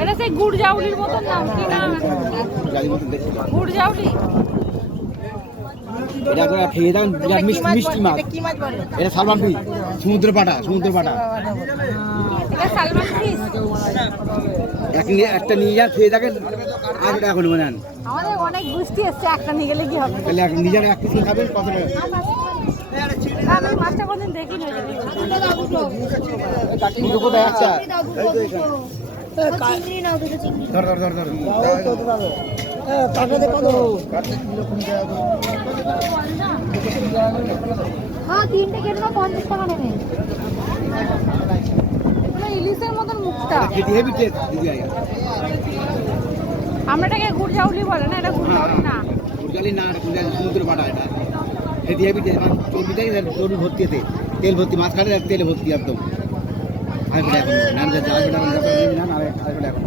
এটা সেই গুড় জাউলির মতন নাম কি নাম? গুড় জাউলি। এটা করে খেয়ে দেন, বিরাট মিষ্টি মিষ্টি মাছ। এটা সালমান ফিশ, সমুদ্র পাটা, সমুদ্র পাটা। এটা সালমান ফিশ। একটা নিয়ে যান, খেয়ে দেখেন, 8 টাকা করে নেন। আমাদের অনেক গুষ্টি এসছে, একটা নিয়ে গেলে কি হবে? তাহলে নিজের এক পিস খাবেন, কত টাকা? আমি মাছটা কোনদিন দেখিনি। কিন্তু কোথায় একটা? ধর ধর ধর ধর। হ্যাঁ, 3টে কেটে 50 টাকা নেবে। ইলিশের মতন মুখটা। খেতে হেভি টেস্ট দিদি। আমরা এটাকে গুড় জাউলি বলে না, এটা গুড় জাউলি না। গুড়জালি না, এটা গুড়জালি সমুদ্র পাটা। এটা খেতে হেভি টেস্ট, মানে চর্বিটাই চর্বি ভর্তি, এতে তেল ভর্তি, মাছ খালে তেল ভর্তি একদম। আর এখন না, আর এখন